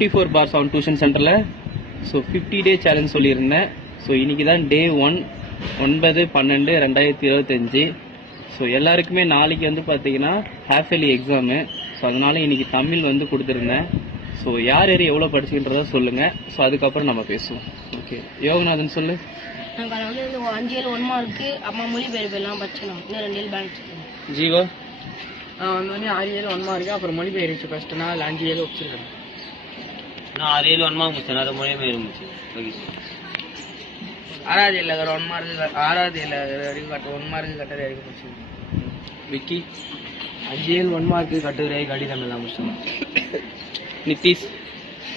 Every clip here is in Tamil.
54/7 டியூஷன் சென்டரில் 50 டே சேலஞ்ச் சொல்லியிருந்தேன். இன்னைக்கு தான் டே 1 9/12/2025. எல்லாருக்குமே நாளைக்கு பார்த்தீங்கன்னா ஹாஃப் இயர்லி எக்ஸாமு. அதனால இன்னைக்கு தமிழ் கொடுத்துருந்தேன். யார் யார் எவ்வளோ படிச்சுன்றத சொல்லுங்க. அதுக்கப்புறம் நம்ம பேசுவோம். ஓகே, யோகநாதன் சொல்லு. நாங்கள் 5 7 1 மார்க்கு அம்மா மொழிபெயர்ப்பு எல்லாம் படிச்சோம். இன்னும் 2 இயல் பேலன்ஸ். ஜீவா 6 7 1 மார்க்கு அப்புறம் மொழிபெயர்ப்பு ஃபர்ஸ்ட் நாள் 5 7 வச்சிருக்கேன். நான் 6 7 1 மார்க் முடிச்சேன். அது மொழிபெயர்ப்பு 6வது இல்லை 1 மார்க்கு 6வது இல்லை வரைக்கும் 1 மார்க்கு கட்டுரை வரைக்கும் முடிச்சேன். விக்கி 5 7 1 மார்க்கு கட்டுரை கடிதம் எல்லாம் முடிச்சேன். நிதிஷ்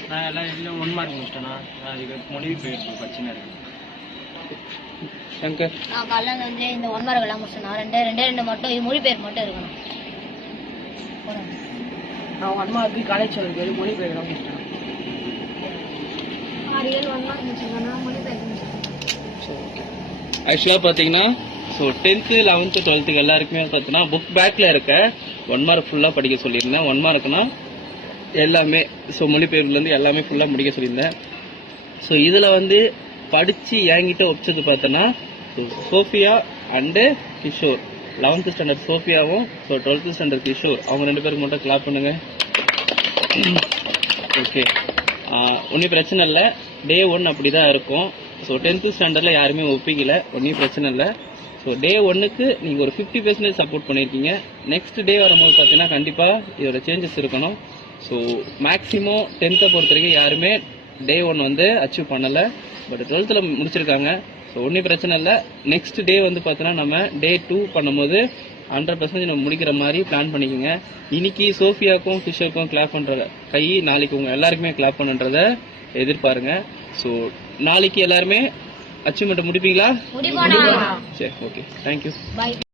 நான் எல்லாம் எல்லாம் 1 மார்க் முடிச்சிட்டேன்னா நான் அதுக்கு மொழிபெயர்ப்பு பிரச்சனை இருக்கு. சங்கர் நான் காலையில் இந்த 1 மார்க் எல்லாம் முடிச்சேன். 2 மட்டும் இது மொழிபெயர்ப்பு மட்டும் இருக்கணும். நான் 1 மார்க்கு காலேஜ் சொல்லிட்டு மொழிபெயர்ப்பு தான் முடிச்சேன். 6 7 1 மார்க் முடிச்சேன். நான் மொழிபெயர்ப்பு முடிச்சேன். ஆக்சுவலாக பார்த்தீங்கன்னா 10th 11th 12th எல்லாருக்குமே பார்த்தீங்கன்னா புக் பேக்கில் இருக்க 1 மார்க் ஃபுல்லாக படிக்க சொல்லியிருந்தேன். 1 மார்க்னா எல்லாமே மொழிபெயர்ப்புலேருந்து எல்லாமே ஃபுல்லாக முடிக்க சொல்லியிருந்தேன். இதில் படித்து என்கிட்ட வச்சது பார்த்தோன்னா Sophia and Kishore. 11th standard சோஃபியாவும் 12th ஸ்டாண்டர்ட் கிஷோர் அவங்க 2 பேருக்கு மட்டும் கிளாப் பண்ணுங்க. ஓகே, ஒன்றும் பிரச்சனை இல்லை. டே 1 அப்படி தான் இருக்கும். 10th ஸ்டாண்டர்டில் யாருமே ஒப்பிக்கல, ஒன்றும் பிரச்சனை இல்லை. டே 1க்கு நீங்கள் ஒரு 50% சப்போர்ட் பண்ணியிருக்கீங்க. நெக்ஸ்ட் டே வரும்போது பார்த்தீங்கன்னா கண்டிப்பாக இதோட சேஞ்சஸ் இருக்கணும். மேக்ஸிமம் 10th பொறுத்த வரைக்கும் யாருமே டே 1 அச்சீவ் பண்ணலை. பட் 12th முடிச்சிருக்காங்க. ஒன்றும் பிரச்சனை இல்லை. நெக்ஸ்ட் டே பார்த்தோன்னா நம்ம டே 2 பண்ணும்போது 100% நம்ம முடிக்கிற மாதிரி பிளான் பண்ணிக்கோங்க. இன்னைக்கு சோஃபியாவுக்கும் கிஷோருக்கும் கிளாப் பண்ணுற கை நாளைக்கு உங்கள் எல்லாருக்குமே கிளாப் பண்ணுன்றதை எதிர்பாருங்க. நாளைக்கு எல்லாருமே அச்சீவ்மெண்ட் முடிப்பீங்களா? சரி, ஓகே, தேங்க்யூ.